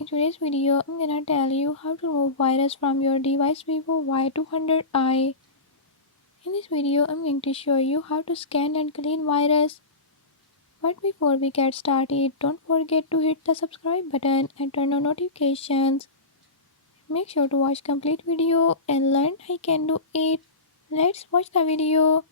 In today's video, I'm gonna tell you how to remove virus from your device Vivo Y200i. In this video, I'm going to show you how to scan and clean virus. But before we get started, don't forget to hit the subscribe button and turn on notifications. Make sure to watch complete video and learn I can do it. Let's watch the video.